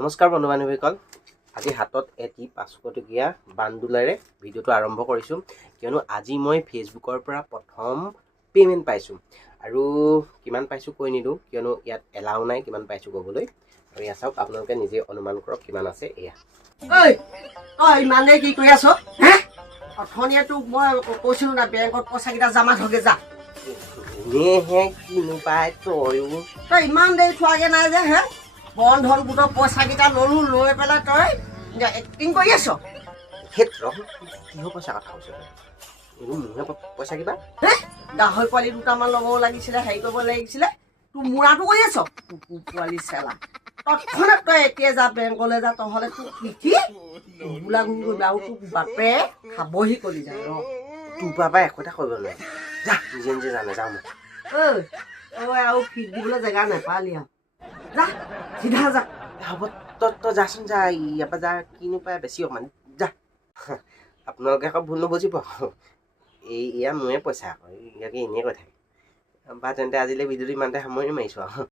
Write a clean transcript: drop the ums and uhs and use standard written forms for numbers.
নমস্কাৰ বন্ধু বান্ধৱীসকল, আজি হাতত এটি 500 টকীয়া বান্দোলেৰে ভিডিঅ'টো আৰম্ভ কৰিছোঁ কিয়নো আজি মই ফেচবুকৰ পৰা প্ৰথম পে'মেণ্ট পাইছোঁ আৰু কিমান পাইছোঁ কৈ নিদিওঁ কিয়নো ইয়াত এলাও নাই কিমান পাইছোঁ ক'বলৈ। আৰু এয়া চাওক, আপোনালোকে নিজে অনুমান কৰক কিমান আছে। এয়া তই ইমানে কি কৰি আছ? অথনিয়ে তোক মই কৈছিলোঁ না বেংকত পইচাকেইটা জমা থগে যা। এনেহে কিনো পায় তয়ো। তই ইমান দেৰি থোৱাগে নাই যে বন্ধন গোটৰ পইচাকেইটা ল'লো, লৈ পেলাই তই এক্টিং কৰি আছ। ক্ষেত্ৰ কিহৰ পইচা কথা কৈছ তই? এইবোৰ মোৰহে পইচা কিবা। গাহৰি পোৱালি দুটামান ল'ব লাগিছিলে, হেৰি কৰিব লাগিছিলে, তোৰ মূৰাটো কৰি আছ। কুকুৰ পোৱালি চেলা তৎক্ষণাত তই এতিয়া যা বেংকলৈ যা, তহঁতে তোক পিঠি গোলাগুলি কৰিবি আৰু তোক বাপে খাবহি কৰি যায়। তোৰ পৰা একো এটা কৰিব নোৱাৰে, যা নিজে নিজে জানে যাওঁ মই। ঐ আৰু ফিট দিবলৈ জেগা নাপালি আৰু যা চিধা যা। হ'ব তই যাচোন, যা ইয়াৰ পৰা যা, কিনো পায় বেছি অকণমান যা। আপোনালোকে আকৌ ভুল নবুজিব, এয়া মোৰে পইচা আকৌ, ইয়াকে এনেই কৈ থাকে। বা তেন্তে আজিলৈ ভিডিঅ'টো ইমানতে সামৰি মাৰিছোঁ আৰু।